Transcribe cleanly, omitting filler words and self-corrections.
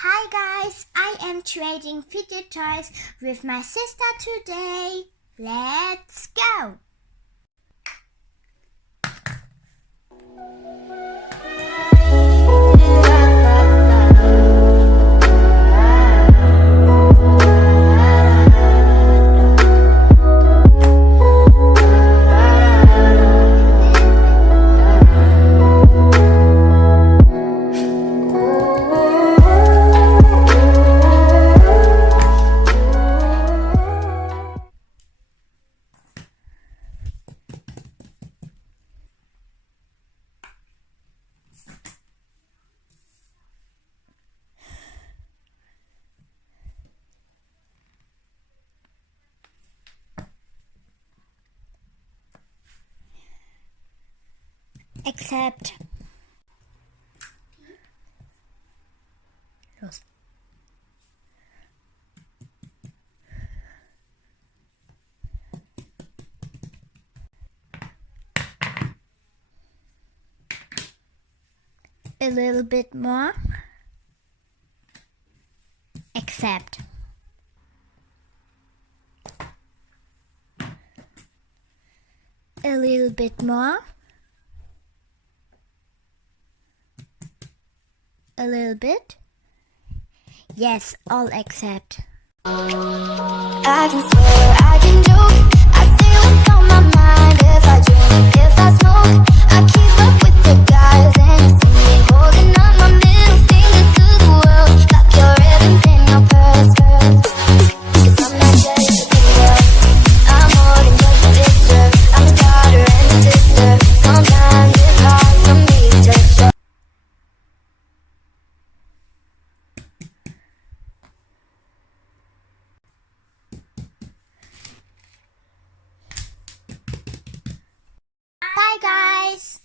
Hi guys, I am trading fidget toys with my sister today. Let's go! Accept. Los. A little bit more. Accept. A little bit more. A little bit. Yes, all accept. I can swear, I can joke. I say what's on my mind. If I drink, if I smoke, I keep up with the guys. And you see me holding up my middle finger to the world. Got your ribbons in your purse, girl. 'Cause I'm not just a girl. I'm more than just a picture. I'm a daughter and a sister. Sometimes it's hard for me to show. Bye guys!